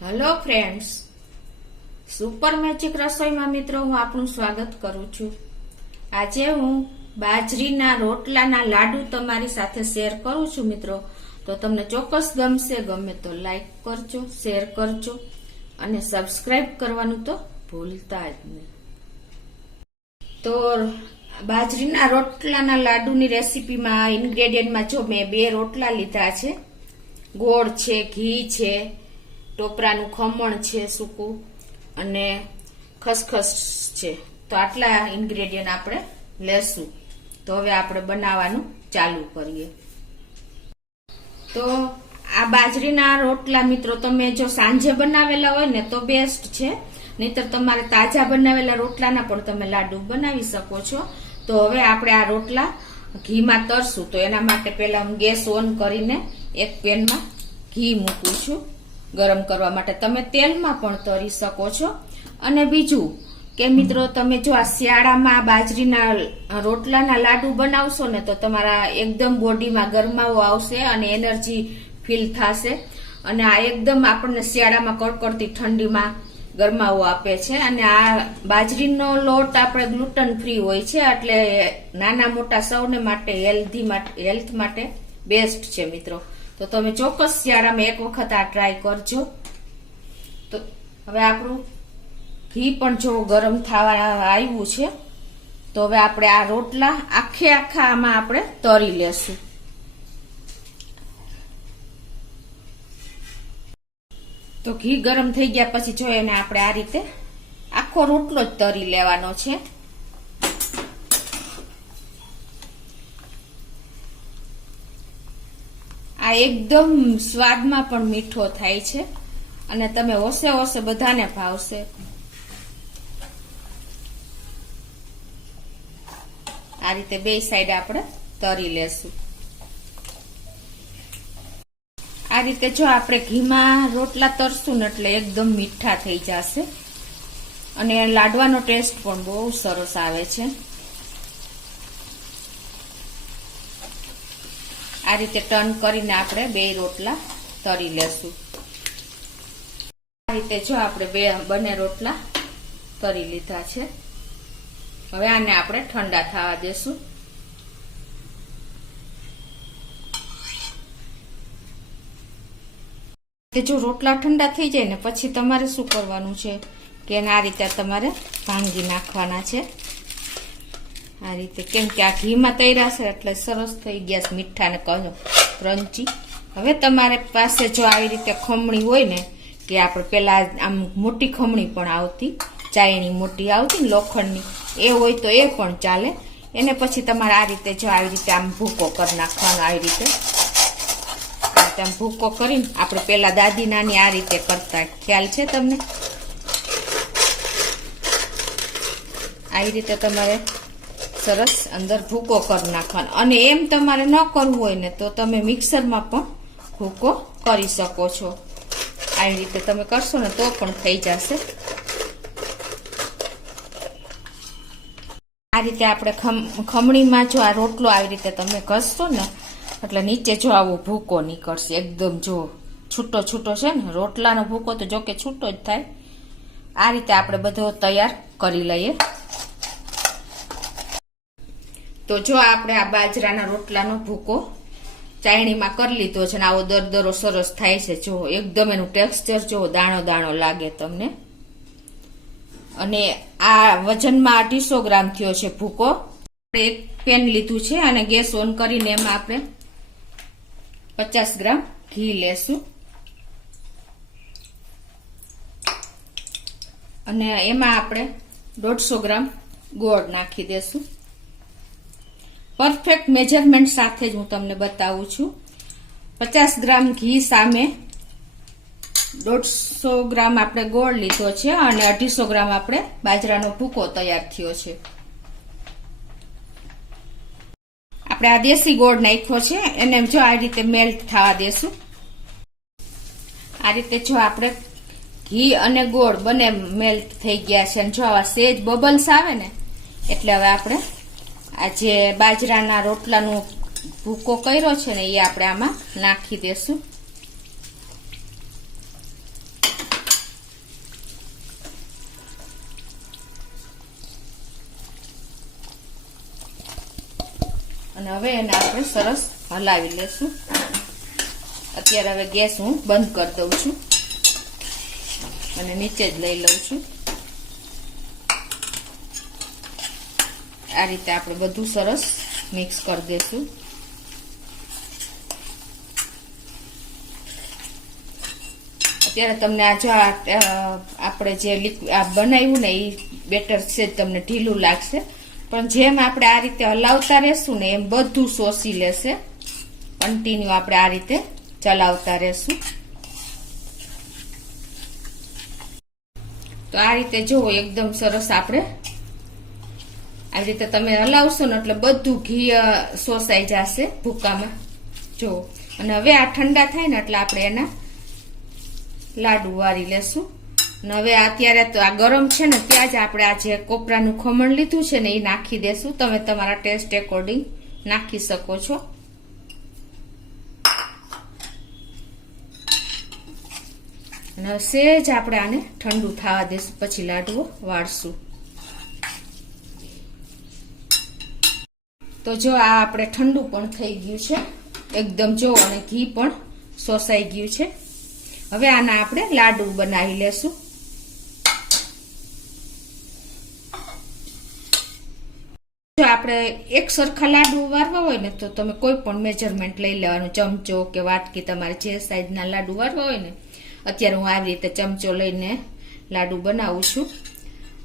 Hello friends, super magic રસોઈમાં મિત્રો હું આપનું સ્વાગત કરું છું। આજે હું બાજરીના રોટલાના લાડુ તમારી સાથે શેર કરું છું મિત્રો। તો તમને ચોક્કસ ગમશે, ગમે તો લાઈક કરજો, શેર કરજો અને સબસ્ક્રાઇબ કરવાનું તો ભૂલતા જ નહીં। તો બાજરીના રોટલાના લાડુની રેસીપીમાં ઇન્ગ્રેડિયન્ટમાં જો મેં 2 રોટલા લીધા છે, ગોળ છે, ઘી છે, ટોપરાનું ખમણ છે સૂકું અને ખસખસ છે। તો આટલા ઇન્ગ્રેડિયન્ટ આપણે લેશું। તો હવે આપણે બનાવવાનું ચાલુ કરીએ। તો આ બાજરીના રોટલા મિત્રો તમે જો સાંજે બનાવેલા હોય ને તો બેસ્ટ છે, નહીતર તમારે તાજા બનાવેલા રોટલાના પણ તમે લાડુ બનાવી શકો છો। તો હવે આપણે આ રોટલા ઘીમાં તરશું। તો એના માટે પહેલા હું ગેસ ઓન કરીને એક પેનમાં ઘી મૂકું છું ગરમ કરવા માટે। તમે તેલમાં પણ તરી શકો છો। અને બીજું કે મિત્રો તમે જો આ શિયાળામાં બાજરીના રોટલાના લાડુ બનાવશો ને તો તમારા એકદમ બોડીમાં ગરમાવો આવશે અને એનર્જી ફીલ થશે। અને આ એકદમ આપણને શિયાળામાં કડકડતી ઠંડીમાં ગરમાવો આપે છે। અને આ બાજરીનો લોટ આપણે ગ્લુટન ફ્રી હોય છે, એટલે નાના મોટા સૌને માટે હેલ્થ માટે બેસ્ટ છે મિત્રો। તો તમે ચોક્કસ શિયાળામાં એક વખત આ ટ્રાય કરજો। તો હવે આપણું ઘી પણ જો ગરમ થવા આવ્યું છે, તો હવે આપણે આ રોટલા આખા આમાં આપણે તળી લેશું। તો ઘી ગરમ થઈ ગયા પછી જો એને આપણે આ રીતે આખો રોટલો જ તળી લેવાનો છે। આ એકદમ સ્વાદમાં પણ મીઠો થાય છે અને તમે હોશે બધાને ભાવશે। આ રીતે બે સાઈડ આપણે તળી લેશું। આ રીતે જો આપણે ઘીમાં રોટલા તરશું ને એટલે એકદમ મીઠા થઈ જશે અને લાડવાનો ટેસ્ટ પણ બહુ સરસ આવે છે। આ રીતે ટર્ન કરીને આપણે 2 રોટલા તળી લેશું। આ રીતે જો આપણે બંને રોટલા તળી લીધા છે। હવે આને આપણે ઠંડા થવા દેશું। જો રોટલા ઠંડા થઈ જાય ને પછી તમારે શું કરવાનું છે કે આ રીતે તમારે ભાંગી નાખવાના છે આ રીતે, કેમ કે આ ઘીમાં તળ્યા છે એટલે સરસ થઈ ગયા મીઠા ને ક્રન્ચી। હવે તમારે પાસે જો આવી રીતે ખમણી હોય ને, કે આપણે પેલા આમ મોટી ખમણી પણ આવતી, ચાયણી મોટી આવતી ને લોખંડની, એ હોય તો એ પણ ચાલે। એને પછી તમારે આ રીતે જો આવી રીતે આમ ભૂકો કરી નાખવાનો। આવી રીતે આમ ભૂકો કરીને આપણે પેલા દાદી નાની આ રીતે કરતા, ખ્યાલ છે તમને? આવી રીતે તમારે સરસ અંદર ભૂકો કરી નાખવાનો। અને એમ તમારે ન કરવું હોય ને તો તમે મિક્સરમાં પણ ભૂકો કરી શકો છો। આવી રીતે તમે કરશો ને તો પણ થઈ જશે। આ રીતે આપણે ખમણીમાં જો આ રોટલો આવી રીતે તમે ઘસશો ને એટલે નીચે જો આવો ભૂકો નીકળશે એકદમ, જો છૂટો છે ને રોટલાનો ભૂકો તો જો કે છૂટો જ થાય। આ રીતે આપણે બધો તૈયાર કરી લઈએ। તો જો આપણે આ બાજરાના રોટલાનો ભૂકો ચાયણીમાં કરી લીધો છે ને આવો દરદરો સરસ થાય છે। જો એકદમ એનું ટેક્સચર જો દાણો લાગે તમને। અને આ વજનમાં 250 ગ્રામ થયો છે ભૂકો। એક પેન લીધું છે અને ગેસ ઓન કરીને એમાં આપણે 50 ગ્રામ ઘી લેશું અને એમાં આપણે 150 ગ્રામ ગોળ નાખી દેશું। પરફેક્ટ મેજરમેન્ટ સાથે જ હું તમને બતાવું છું। 50 ગ્રામ ઘી સામે 150 ગ્રામ આપણે ગોળ લીધો છે અને 250 ગ્રામ આપણે બાજરાનો ભૂકો તૈયાર થયો છે। આપણે આ દેશી ગોળ નાખ્યો છે, એને જો આ રીતે મેલ્ટ થવા દેશું। આ રીતે જો આપણે ઘી અને ગોળ બંને મેલ્ટ થઈ ગયા છે અને જો આવા સેજ બબલ્સ આવે ને એટલે હવે આપણે આ જે બાજરાના રોટલાનો ભૂકો કર્યો છે ને એ આપણે આમાં નાખી દેશું। અને હવે એને આપણે સરસ હલાવી લેશું. અત્યારે હવે ગેસ હું બંધ કરી દઉં છું અને નીચે જ લઈ લઉં છું. આ રીતે આપણે બધું સરસ મિક્સ કરી દઈશું. અત્યારે તમને આ જો આપણે જે બનાવ્યું ને એ બેટર છે તમને ઢીલું લાગશે, પણ જેમ આપણે આ રીતે હલાવતા રહેશું ને એમ બધું શોષી લેશે. કન્ટિન્યુ આપણે આ રીતે ચલાવતા રહેશું. તો આ રીતે જુઓ એકદમ સરસ આપણે આવી રીતે તમે હલાવશો ને એટલે બધું ઘી શોષાઈ જશે ભૂકામાં. જુઓ, અને હવે આ ઠંડા થાય ને એટલે આપણે એના લાડુ વાળી લેશું. અને હવે અત્યારે તો આ ગરમ છે ને ત્યાં જ આપણે આ જે કોપરાનું ખમણ લીધું છે ને એ નાખી દેશું. તમે તમારા ટેસ્ટ એકોર્ડિંગ નાખી શકો છો. અને સેજ આપણે આને ઠંડુ થવા દેશું, પછી લાડુઓ વાળશું. તો જો આ આપણે ઠંડુ પણ થઈ ગયું છે એકદમ, જો, અને ઘી પણ શોષાઈ ગયું છે. હવે આના આપણે લાડુ બનાવી લેશું. જો આપણે એક સરખા લાડુ વારવા હોય ને તો તમે કોઈ પણ મેજરમેન્ટ લઈ લેવાનું, ચમચો કે વાટકી, તમારે જે સાઈઝના લાડુ વારવા હોય ને. અત્યારે હું આવી રીતે ચમચો લઈને લાડુ બનાવું છું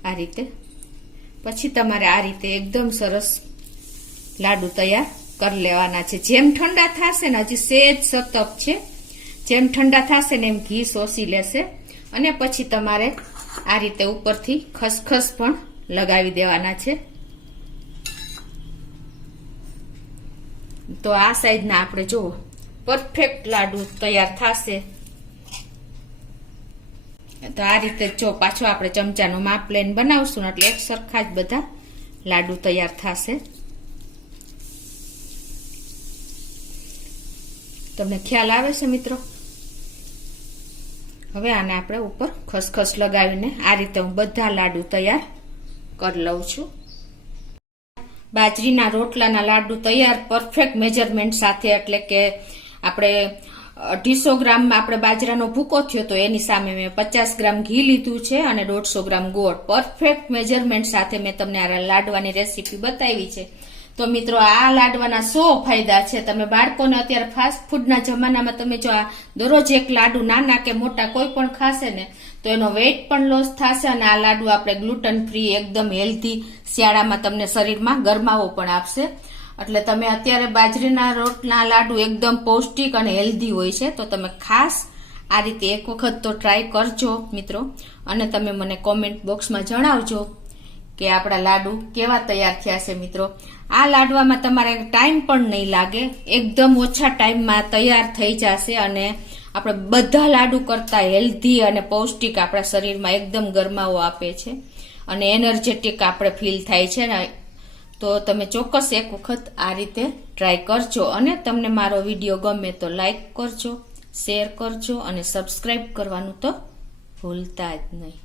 આ રીતે. પછી તમારે આ રીતે એકદમ સરસ લાડુ તૈયાર કરી લેવાના છે. જેમ ઠંડા થશે ને, હજી સેજ સતપ છે, જેમ ઠંડા થશે ને એમ ઘી શોષી લેશે. અને પછી તમારે આ રીતે ઉપરથી ખસખસ પણ લગાવી દેવાના છે. તો આ સાઈઝના આપણે જુઓ પરફેક્ટ લાડુ તૈયાર થશે. તો આ રીતે જો પાછો આપણે ચમચાનું માપ લઈને બનાવશું એટલે એક સરખા જ બધા લાડુ તૈયાર થશે. તમને ખ્યાલ આવે છે મિત્રો? હવે આને આપણે ઉપર ખસખસ લગાવીને આ રીતે હું બધા લાડુ તૈયાર કરી લઉં છું. બાજરીના રોટલાના લાડુ તૈયાર પરફેક્ટ મેજરમેન્ટ સાથે, એટલે કે આપણે 250 ગ્રામ આપણે બાજરાનો ભૂકો થયો તો એની સામે મેં 50 ગ્રામ ઘી લીધું છે અને 150 ગ્રામ ગોળ. પરફેક્ટ મેજરમેન્ટ સાથે મેં તમને આ લાડવાની રેસીપી બતાવી છે. તો મિત્રો આ લાડવાના 100 ફાયદા છે. તમે બાળકોને અત્યારે ફાસ્ટ ફૂડના જમાનામાં તમે જો આ દરરોજ એક લાડુ નાના કે મોટા કોઈ પણ ખાશે ને તો એનો વેઇટ પણ લોસ થશે. અને આ લાડુ આપણે ગ્લુટન ફ્રી, એકદમ હેલ્ધી, શિયાળામાં તમને શરીરમાં ગરમાવો પણ આપશે. એટલે તમે અત્યારે બાજરીના રોટના લાડુ એકદમ પૌષ્ટિક અને હેલ્ધી હોય છે. તો તમે ખાસ આ રીતે એક વખત તો ટ્રાય કરજો મિત્રો. અને તમે મને કોમેન્ટ બોક્સમાં જણાવજો કે આપણા લાડુ કેવા તૈયાર થયા છે મિત્રો. આ લાડવામાં તમારે ટાઈમ પણ નહીં લાગે, એકદમ ઓછા ટાઈમમાં તૈયાર થઈ જશે. અને આપણે બધા લાડુ કરતા હેલ્ધી અને પૌષ્ટિક આપણા શરીરમાં એકદમ ગરમાવો આપે છે અને એનર્જેટિક આપણે ફીલ થાય છે ને. તો તમે ચોક્કસ એક વખત આ રીતે ટ્રાય કરજો. અને તમને મારો વિડીયો ગમે તો લાઈક કરજો, શેર કરજો અને સબસ્ક્રાઈબ કરવાનું તો ભૂલતા જ નહીં.